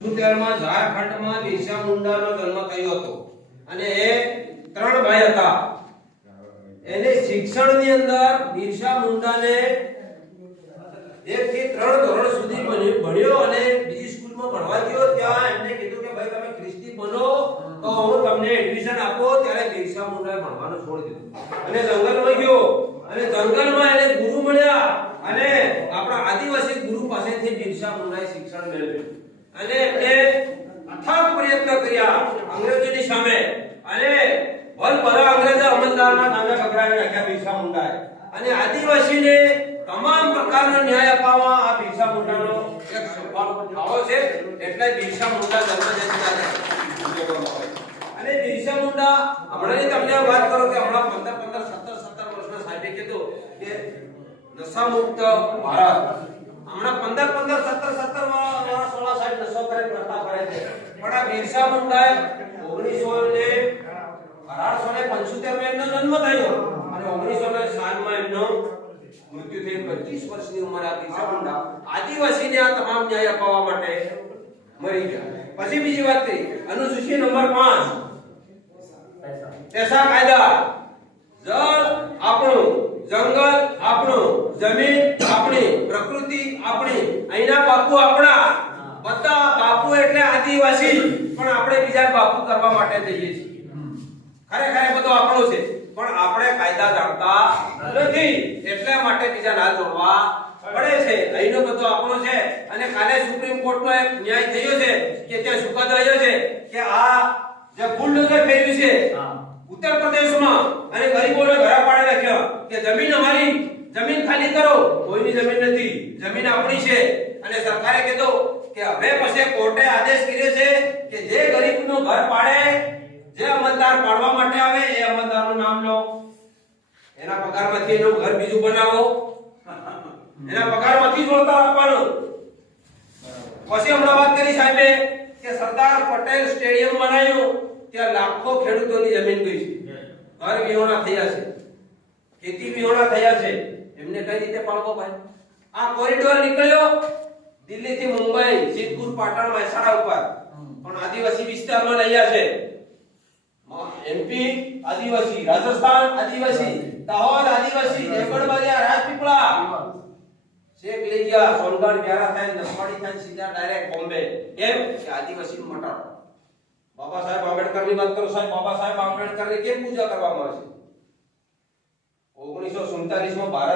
માં ઝારખંડમાં બિરસા મુંડાનો જન્મ થયો હતો અને એ ત્રણ ભાઈ હતા. એને શિક્ષણની અંદર બિરસા મુંડાને 1 થી 3 ધોરણ સુધી ભણ્યો અને બીજી સ્કૂલમાં ભણવા ગયો. ત્યાં એમને કીધું કે ભાઈ તમે ખ્રિસ્તી બનો તો હું તમને એડમિશન આપો. ત્યારે બિરસા મુંડાએ ભણવાનું છોડી દીધું અને જંગલમાં ગયો અને જંગલમાં એને ગુરુ મળ્યા અને આપણા આદિવાસી ગુરુ પાસેથી બિરસા મુંડાએ શિક્ષણ મેળવ્યું અને એમને અથાગ પ્રયત્ન કર્યા અંગ્રેજોની સામે અને ભલભલા અંગ્રેજો અમલદારના નામે પકડાવી નાખ્યા બિરસા મુંડાએ. અને આદિવાસીને તમામ પ્રકારનો ન્યાય અપાવવા આ બિરસા મુંડાનો એક સફળ ફાળો છે. એટલે બિરસા મુંડા જન્મજયંતિ આજે ઉજવવામાં આવે છે. અને બિરસા મુંડા હમણાંની તમને વાત કરો કે હમણાં 15 17 વર્ષના સાહેબે કીધું કે નશા મુક્ત ભારત. હમણાં 15 17 વર્ષ સાહેબ નશો કરે પ્રથા કરે છે. પણ આ બિરસા મુંડાએ 1875 માં એમનો જન્મ થયો અને 1907 માં એમનો મૃત્યુ થયું. 25 વર્ષની ઉંમરે આ બિરસા મુંડા આદિવાસીને આ તમામ ન્યાય અપાવવા માટે મરી ગયા. પછી બીજી વાત કરી અનુસૂચિ નંબર 5 પેશા કાયદા. જળ આપણું, જંગલ આપણું, જમીન આપણી, પ્રકૃતિ આપણી, અહીંના બાપુ આપણા. બધા બાપુ એટલે આદિવાસી, પણ આપણે બીજા બાપુ કરવા માટે જઈએ છીએ. ખરેખર બધું આપણું છે પણ આપણે કાયદા જાણતા નથી, એટલા માટે બીજા ના જોડવા પડે છે. અહીંનો બધો આપણો છે. અને કાલે સુપ્રીમ કોર્ટનો એક ન્યાય થયો છે કે ત્યાં ચુકાદો આવ્યો છે કે આ જે બુલડોઝર ફેરવ્યું છે ઉત્તર પ્રદેશમાં અને ગરીબોને ઘરા પાડે રાખ્યો કે જમીન અમારી, જમીન ખાલી કરો. કોઈની જમીન નથી, જમીન આપણી છે. અને સરકારે કીધું કે હવે પછી કોર્ટે આદેશ કર્યો છે કે જે ગરીબનું ઘર પાડે, જે અમલદાર પાડવા માટે આવે એ અમલદારનું નામ લો, એના પગારમાંથી એનું ઘર બીજું બનાવો, એના પગારમાંથી જ વળતર આપવાનું. પછી હમણાં વાત કરી સાહેબે કે સરદાર પટેલ સ્ટેડિયમ બનાવ્યું, ત્યાં લાખો ખેડૂતોની જમીન ગઈ છે, ઘર વિહોણા થયા છે, ખેતી વિહોણા થયા છે. એમને કઈ રીતે પાળવો ભાઈ? આ કોરિડોર નીકળ્યો દિલ્હી થી મુંબઈ, સિદ્ધપુર, પાટણ, મહેસાણા ઉપર, પણ આદિવાસી વિસ્તારમાં રહ્યા છે. એમપી આદિવાસી, રાજસ્થાન આદિવાસી, દાહોદ આદિવાસી, દેવગઢ, રાજપીપળા, શેખ લઈ ગયા, સોનગઢ, વ્યારા થાય, નસવાડી થાય, સીધા ડાયરેક્ટ બોમ્બે. કેમ કે આદિવાસી મટાડો. બાબા સાહેબ આંબેડકરની વાત કરો સાહેબ, બાબા સાહેબ આંબેડકરની કેમ પૂજા કરવામાં આવે છે? 1947 માં ભારત